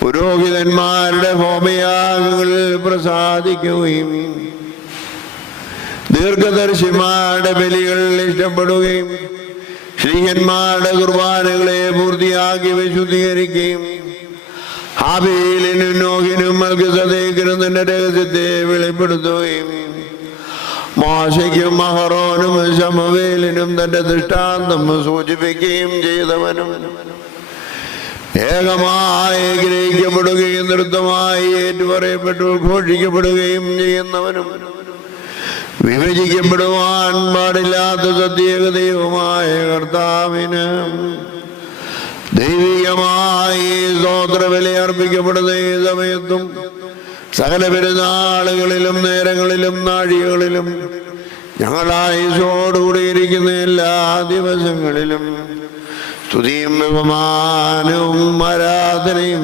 പുരോഹിതന്മാരുടെ ഹോമയാഗങ്ങൾ പ്രസാദിക്കുകയും ദീർഘദർശിമാരുടെ ബലികൾ ഇഷ്ടപ്പെടുകയും ശ്രീഹന്മാരുടെ കുർബാനകളെ പൂർത്തിയാക്കി വിശുദ്ധീകരിക്കുകയും ഹാബീലിനും നോഹിനും മൽക്കിസദേക്കിനും തന്റെ രഹസ്യത്തെ വെളിപ്പെടുത്തുകയും മോശയ്ക്കും അഹറോനും ശമൂവേലിനും തന്റെ ദൃഷ്ടാന്തം സൂചിപ്പിക്കുകയും ചെയ്തവനും ഏകമായി ഗ്രഹിക്കപ്പെടുകയും നൃത്തമായി ഏറ്റുപറയപ്പെട്ടു ഘോഷിക്കപ്പെടുകയും ചെയ്യുന്നവനും വിഭജിക്കപ്പെടുവാൻ പാടില്ലാത്ത സത്യേകദൈവമായ കർത്താവിന് ദൈവികമായി സ്തോത്രബലി അർപ്പിക്കപ്പെടുന്ന ഈ സമയത്തും സകല പെരുന്നാളുകളിലും നേരങ്ങളിലും നാഴികകളിലും ഞങ്ങളായുസോടുകൂടിയിരിക്കുന്ന എല്ലാ ദിവസങ്ങളിലും സ്തുതിയും ബഹുമാനവും ആരാധനയും